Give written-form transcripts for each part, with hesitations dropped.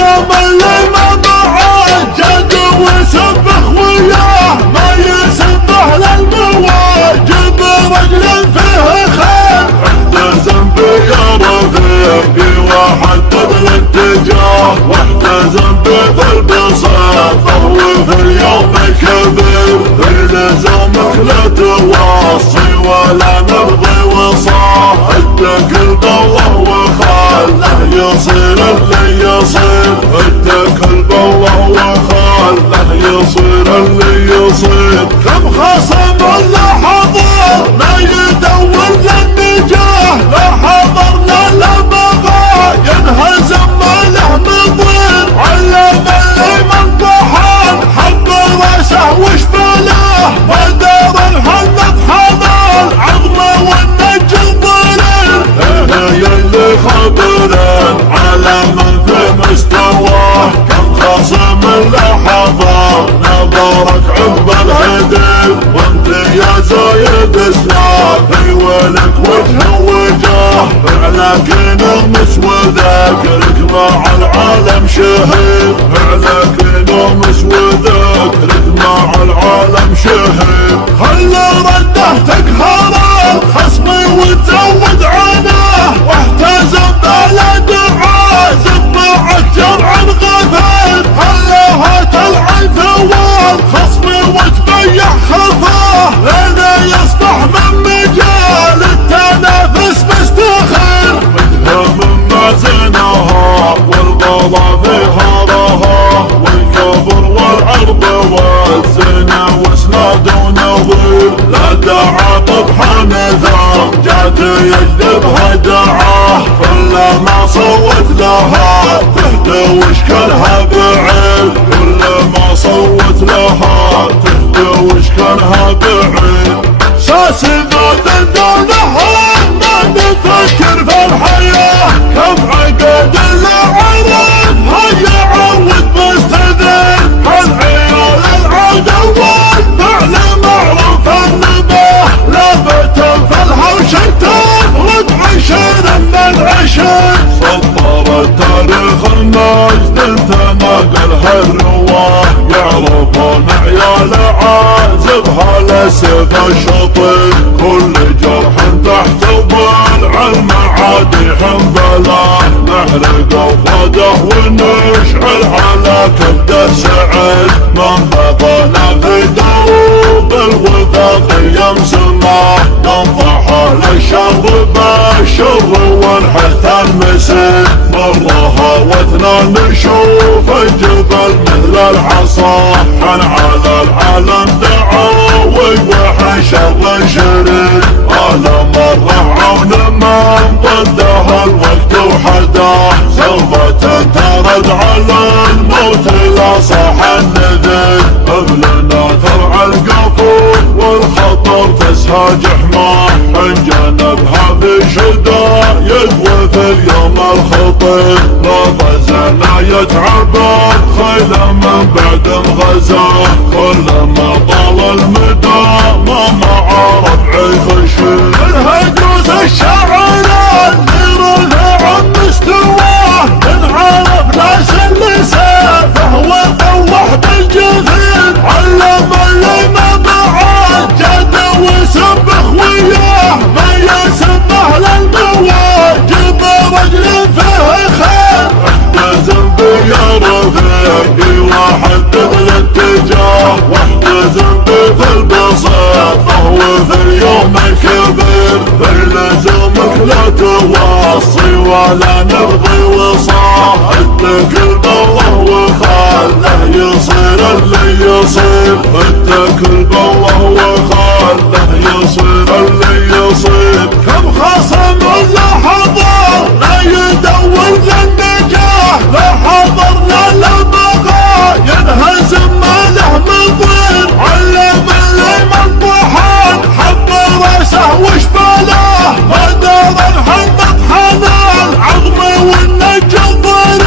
علم اللي ما معاه جد ويسبح وياه ما يسبح للمواجب رجل فيه خير. احتزم بي يا رفيقي وحدد الاتجاه واحتزم بي في البساطة وفي اليوم كبير. الزمك لا توصي ولا نرضي وصاه اتكل بالله وخله يصير اللي يصير. اتكل بالله وخله يصير اللي يصير. كم خصم لا حضر ما يدور للنجاه لا حضر لا بغى ينهزم ما له مضير. علم اللي من طحن حب راسه وش بلاه ما دار الحنط حضر عظمه والنجل ضرر. يلي خبرين على من في مستواه كم خصم لا حضر نظرك عقب الهدي. وانت يا زايد اسلافي ولك وجه وجاه عليك نغمس وذاكرك مع العالم شهيد. عليك نغمس وذاكرك مع العالم شهيد. خلي رده تقهر الخصم وتزود عناه واحتزم بلا دعازم معك جرعا غثير. خليها تلعن ثوال خصم وتبيح خفاه لنا يصبح من مجال التنافس مستخير. وجهه مما زينها والقضاء فيها رها والكبر والعرض والزنا واسناد ونظير. لا دعا طبحا نثار جات يجذبها دعاه كل ما صوت لها تهدى وشكلها بعيد. كل ما صوت لها تهدى وشكلها بعيد. ساس ذات دونها ما نفكر في الحياة كم عقد العرب هيا عود مستذل. هالعيال العدوان فعل معروف النباه لابت في الهوش تفرد عشر من عشر. سطر التاريخ المجد تناقلها الرواه يعرفون عيال عازبها لسيف الشطير. كل جرح تحت ضلع المعادي حنبلاه نحرق وفاده ونشعل على كبد سعيد. من بطل في دروب الوثاق يمسماه ننضحه للشر بالشر ونحث المسير. مرها واثنان نشوف الجبل مثل العصا حن على العالم دعاوي وحن شر شرير. على مرة عون من ضدها الوقت وحداه سربة ترد على الموت لا صاح النذير. قبلنا ثرع القفور والخطر تسهاج حماه حن جنبها في شدايد وفي اليوم الخطير. لا غزنا يتعب الخيل من بعد غزاه كل ما طال المدى ما مع ربعي خشير. الهجوس الشاعران نرفع عن مستواه نعرف ناس اللي سافه وطوح بالجفين. علم اللي ما معاه جد ويسبح وياه ما يسبح للمواجب رجل فيه خير. احتزم بي يا رفيقي وحدد الاتجاه واحتزم بي في البساطة وفي اليوم كبير. الزمك لا توصي ولا نرضي وصاه اتكل بالله وخله يصير اللي يصير. اتكل بالله وخله يصير اللي يصير. كم خصم لا حضر لا يدور للنجاه لا حضر لا بغى ينهزم ما له مضير. علم اللي من طحن حب راسه وش بلاه ما دار الحنط حنان عظمه والنجل ضرر.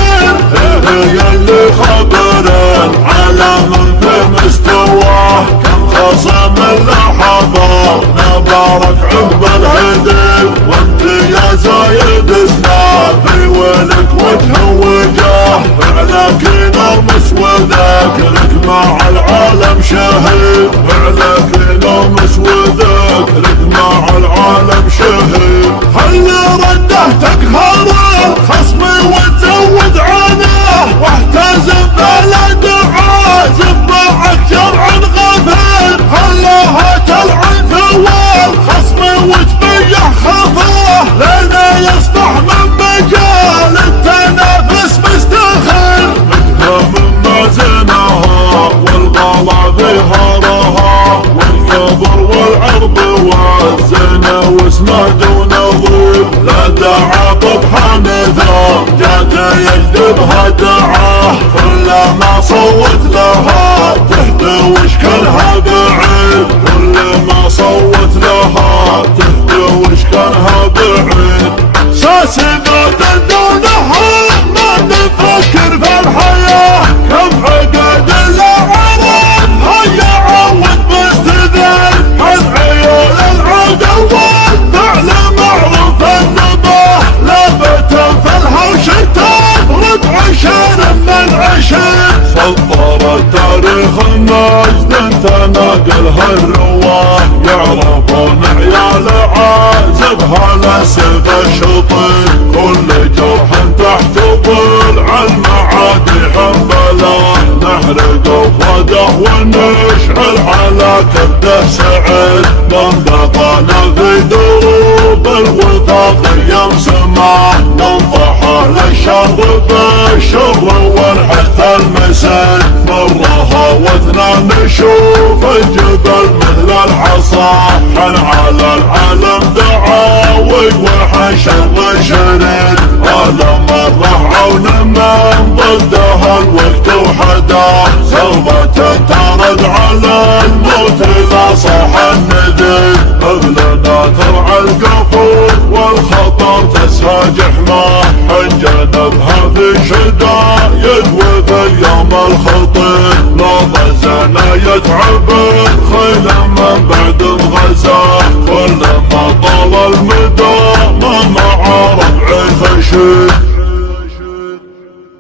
ما صوت لها تهدى واشكالها بعيد، كل ما صوت لها تهدى واشكالها بعيد. ساسنا دونها ما نفكر في الحياة، كم عقد العرب هيا عود مستدل، حد عيال العدوات فعل معروف النباه، لابة في الهوش تفرد عشان من عشان. سطرت تاريخ المجد تناقلها الرواه، يعرفون عيال عازبها لسيف الشطير، كل جرح تحتضل عالمعادي حنبله، نحرق وفده ونشعل على كبده سعد، ننبطنا في دروب الوثاق يمسمه، ننطحه للشر بالشر ونحث المسد، مرة هاوتنا نشوف الجبل مثل الحصى، حن على العالم دعاوي وحشر شرد، هذا مرة عون من ضدها الوقت وحدا، سوف تنطرد على الموت إذا صاح الندد، أهلنا ترعى القفور والخطر تسهى جحماه، حنجنبها في شدايد وفي اليوم الخطير، لا ضزنا يتعب الخيل من بعد الغزا، كل ما طال المدى ما مع ربعي خشيد.